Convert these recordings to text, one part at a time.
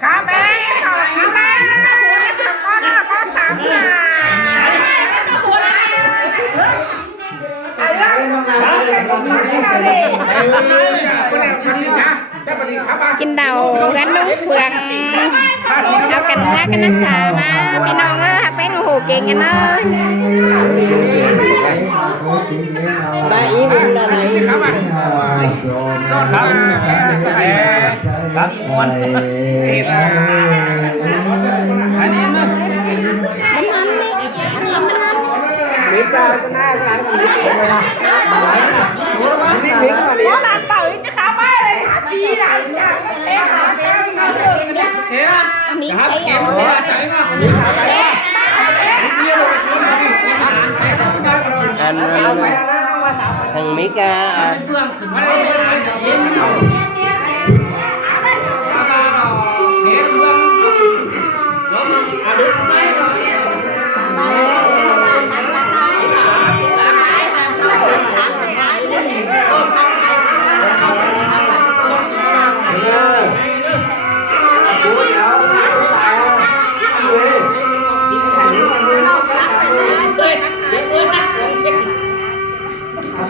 cá bé còn cá bé nó sườn con nó có tắm làกินเดากันน้องเฟืองเอากันว่ากันนักษานะพี่น้องเออหักแป้งโอ้โหเก่งกันเนอะba ý mình là gìครับมันเห็นอันนี้นะมิตรก็น่ารักมิตรเลยนะนี่มิตรมาดิ có là tự chứ khá ba đây đi lại nhà có thế hả nó được đấy เฮ้ยครับเก็บเฮ้ยใจเนาะ anh thằng Mỹ ca เพื่อนขึ้นมาเย็นเนาะมาเราเทเพื่อนเนาะอ่ะดึกไปเนาะ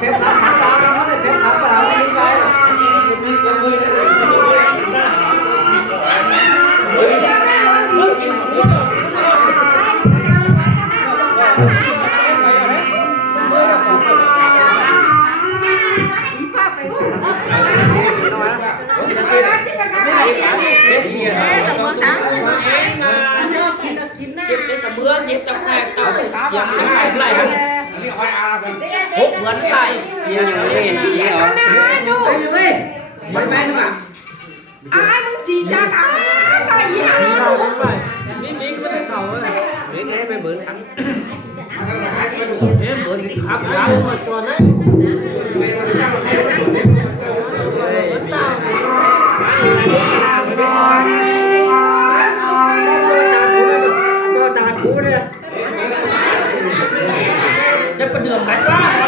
phép lắm thắng đó nó là phép lắm vào đi cái chụp cái sầm mưa chụp tập hai tàu chụp cái hai lại hút vườn lại chia gì hả ai muốn gì cha ta ta gì hả miếng có cái cầu ấy miếng ấy mấy bữa thắng miếng bữa thì khắp khắp mà cho đấy chắc có đường đánh quá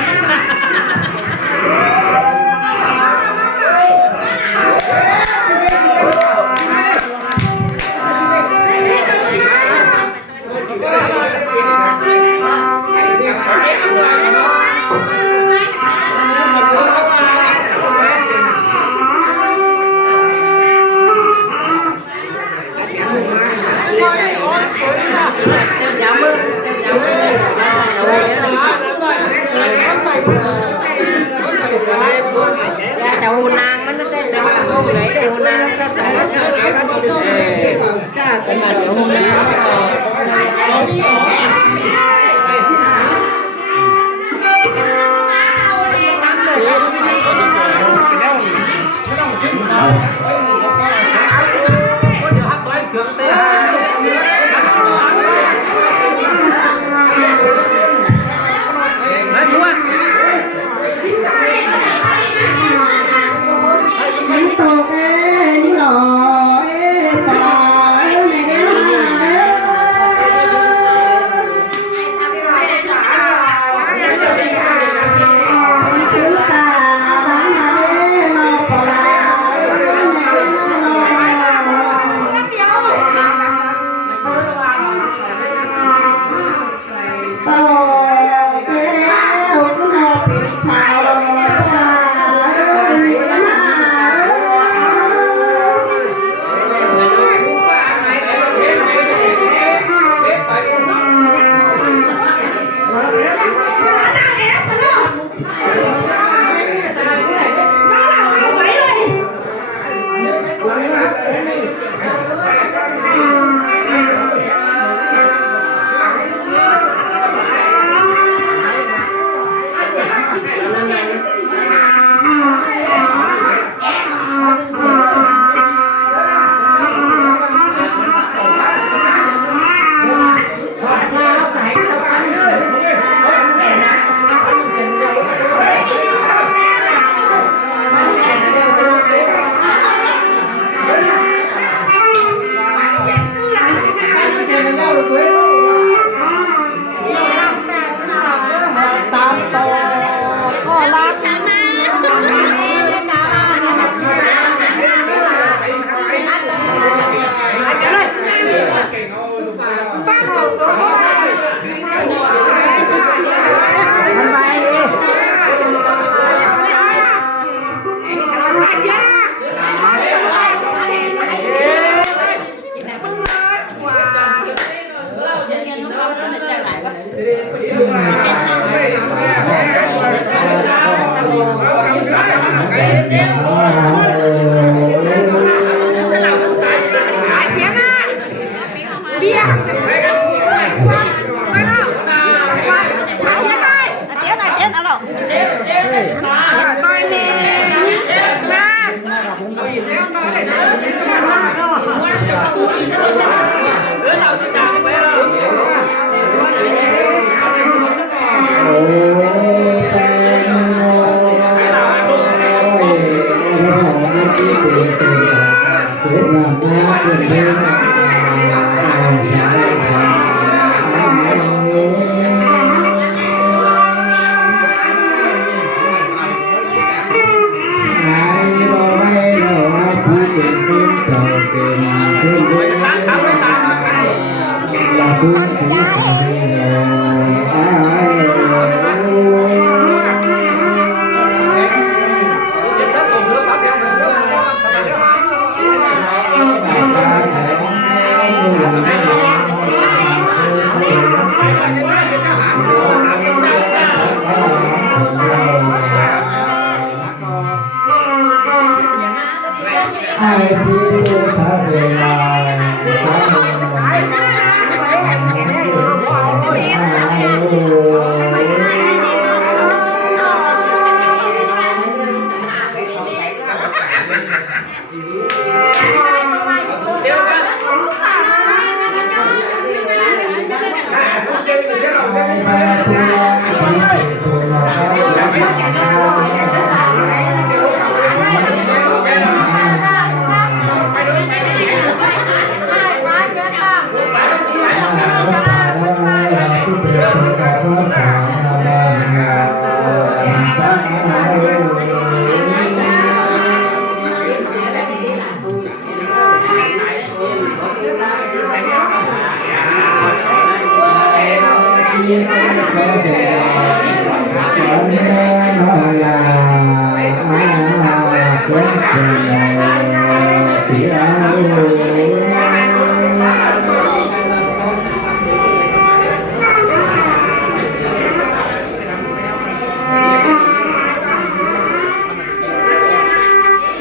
chầu nàng nó đây để mà không lấy để hôn nàng cái mà hôn nàng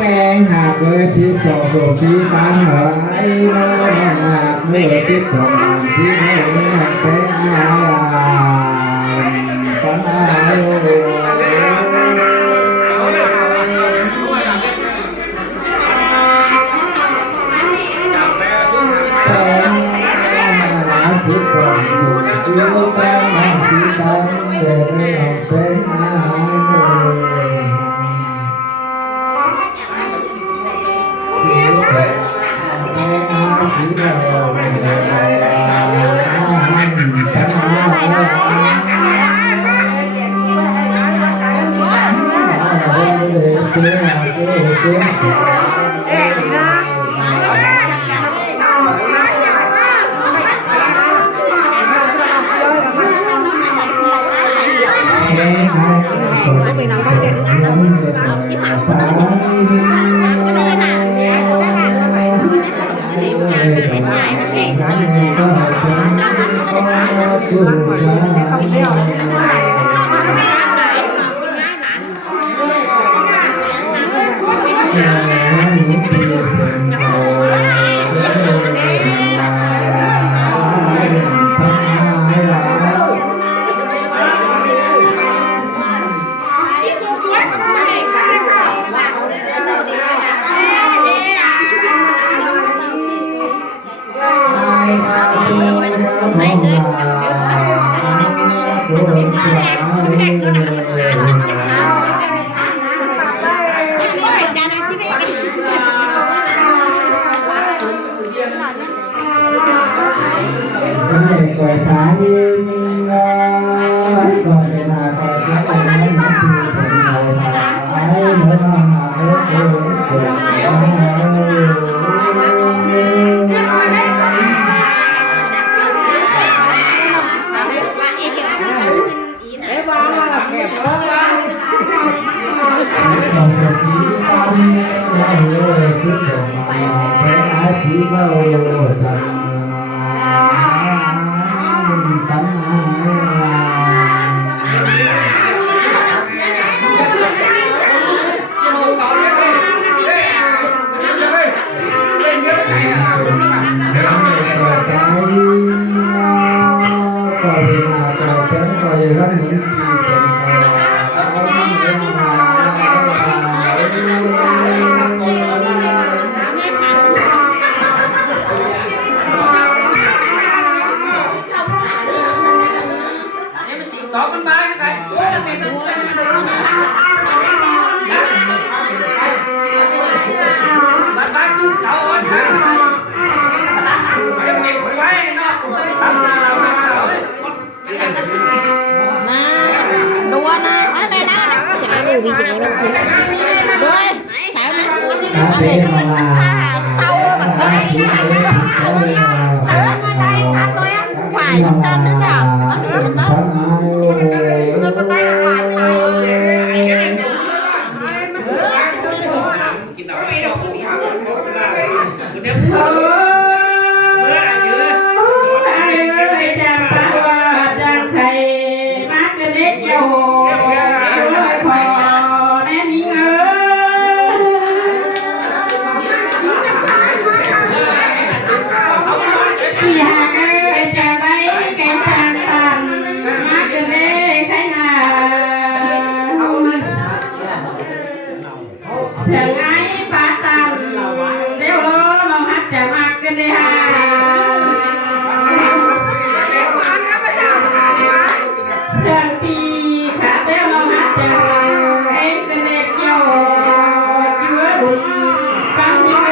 แป้งหากเบอร์12โสที่บ้านหายน้องหากเบอร์12ที่ไม่หักแป้งหายปัญหาโลแป้งหา12โสที่บ้านหายที่บ้านเดินไม่หักแป้งหายก่อยท้ายก่อนเวลาก่อนจะไปนั้นคือสมบูรณ์ไอ้เมื่อหาเรื่องสวยส่งสกีตามได้เลยที่ส่งมาแพ้อาชีพเราสั่งต่อมันไปนะใครมันไปจุดเขาอ่อนช้าง เป็นมาลาเศร้าแบบนี้มาได้ค่ะตัวเองไหวจันนึกอ่ะมันเออมันได้หายไปกินเอาไม่ดอกกินเอาเดี๋ยวเมื่อเยอะ จังปะว่าจังไข่มาเกิดเด็กโยเลยพอแน่นิ่งที่หากจะไปแก่ทางตันมาเกิดเด็กไข่นาเสียงไอ้ปาตันเดี๋ยวเราหัดจะมาเกิดเด็กเสียงปีขาเดี๋ยวเราหัดจะเอ็งเกิดเด็กโยเชื่อดุฟังยิ่งไป